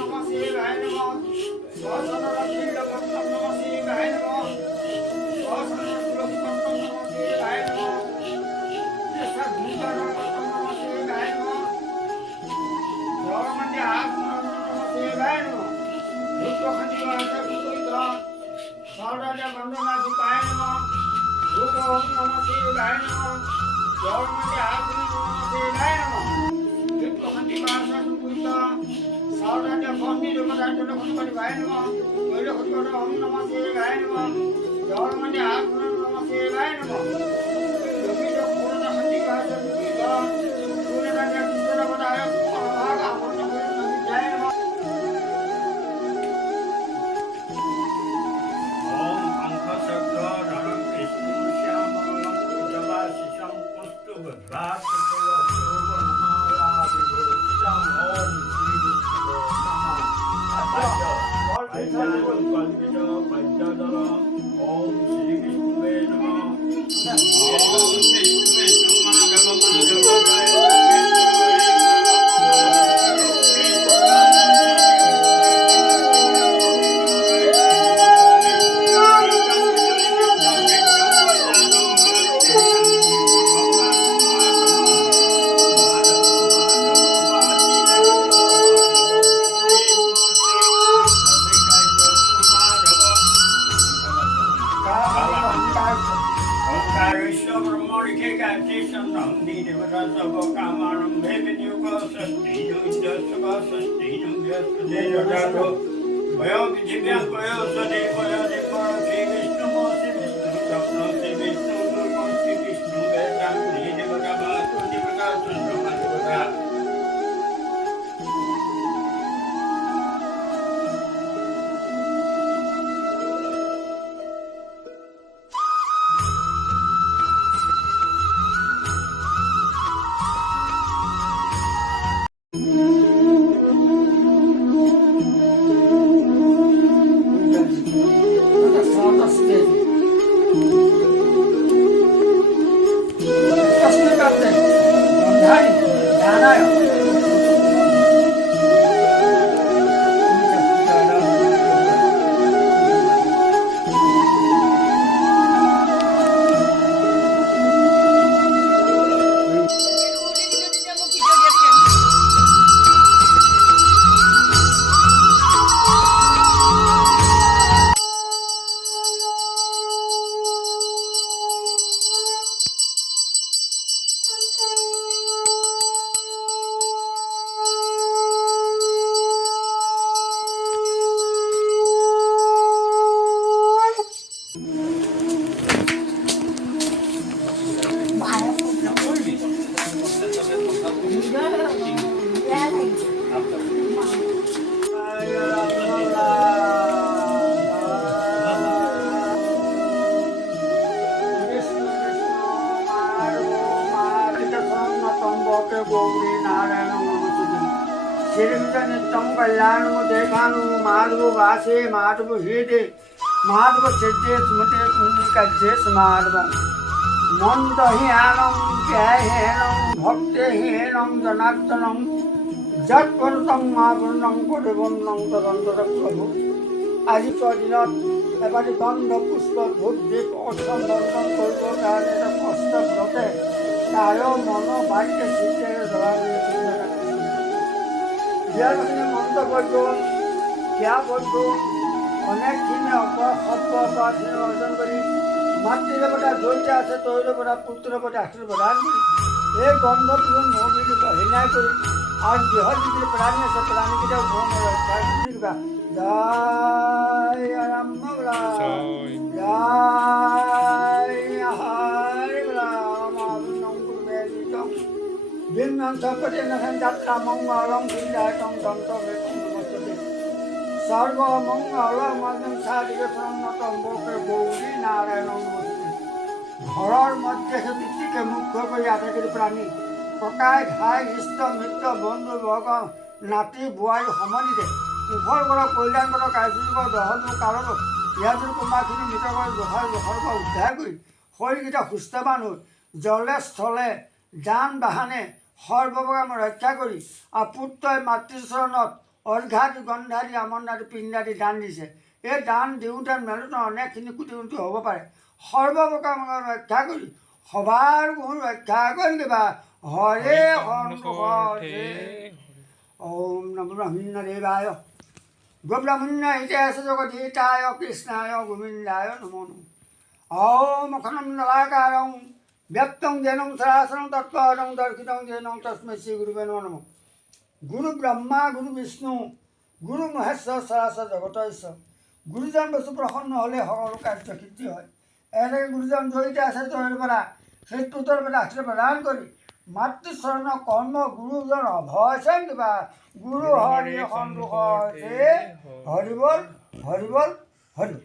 नमः शिवाय नमः स्वसनरक्षिणपट्टं नमः शिवाय नमः स्वसनरक्षिणपट्टं नमः शिवाय नमः यशभूषणपट्टं नमः शिवाय नमः गौरमण्य आत्मनं नमः शिवाय नमः रुद्रखण्डिवासकुतुः सर्वजगन्धनाथिकाय नमः ओम नमः शिवाय नमः गौरमण्य आत्मनं नमः शिवाय नमः रुद्रखण्डिवासकुतुः सर्वजगन्धनाथिकाय नमः ओम नमः शिवाय नमः गौरमण्य आत्मनं नमः शिवाय नमः माधव वासे माधव हृदय माधव सिद्धे स्मृते सुनिकज्जे माधव मंदहीनम ज्ञाहीनम भक्तिहीनम जनार्दनम जत्परतम महापूर्णम परिपूर्णम तदंतर प्रभु आज दिन एबारी गंध पुष्प धूप दीप अर्चन बंधन करब कष्ट व्रते तार मन बाक्य सिद्धे मंत्र क्या बंधु अनेकखिनि शब्द उपासना अर्जन कर मातृदेवता जैसे आसे तैलपरा पुत्रपता आशीर्वाद कर गंधपुर मोबिल हिनाय कर और बृहद जी प्राणी आसे प्राणीकेटा भ्रम रक्षा जय राम जय मंगलम सर्वमंगलमयं साधिकं गौरी नारायण घर मध्य से के मुख्य कर आटाइतকৈ प्राणी ककाई भाई इष्ट मित्र बंधु वर्ग नाती बोआरी समन्विते उभर कल्याण कार्य दहन कारण ইয়াদের কোনোবাখিনি মৃত করে জহার জহর পৰা উদ্ধাৰ কৰি শৰীৰকেইটা সুস্থবান হৈ জলে স্থলে যান বাহনে সৰ্বপ্ৰকাৰে ৰক্ষা কৰি আৰু পুত্ৰই মাতৃচৰণত অৰ্ঘাদি গন্ধাদি আমন্দাদি পিণ্ডাদি দান দিছে। এই দান দিওঁতে মেলোঁতে অনেকখিনি কুটি কুটি হ'ব পাৰে। সৰ্বপ্ৰকাৰ ৰক্ষা কৰি সবাৰ গুণ ৰক্ষা কৰি কিবা হৰে সন্তোষে ওম নমো ব্ৰহ্মণ্যদেৱায় গোব্ৰাহ্মণ্য হিতে আছে জগদীতায় কৃষ্ণায় গোবিন্দায় নমো নমঃ। ওম অখণ্ডম নলাকাৰং ব্যক্তং যেনং সৰাসৰং তৎপদং দৰ্শিতং যেনং তস্मै শ্ৰী গুৰুবে নমঃ। গুৰু ব্ৰহ্মা গুৰু বিষ্ণু গুৰু মহেশ্বৰ সৰাসৰ জগতৰ ঈশ্বৰ। গুৰুজন বস্তু প্ৰসন্ন হ'লে সকলো কাৰ্যসিদ্ধি হয়। এনেকৈ গুৰুজন জড়িত আছে জয়ৰ পৰা সেই তুতৰ পৰা আশীৰ্বাদ প্ৰদান কৰি মাতৃচৰণ কৰ্ম গুৰুজন অভয়চন কিবা গুৰু হৰি সন্তোষ হৰি বল হৰি বল হৰি।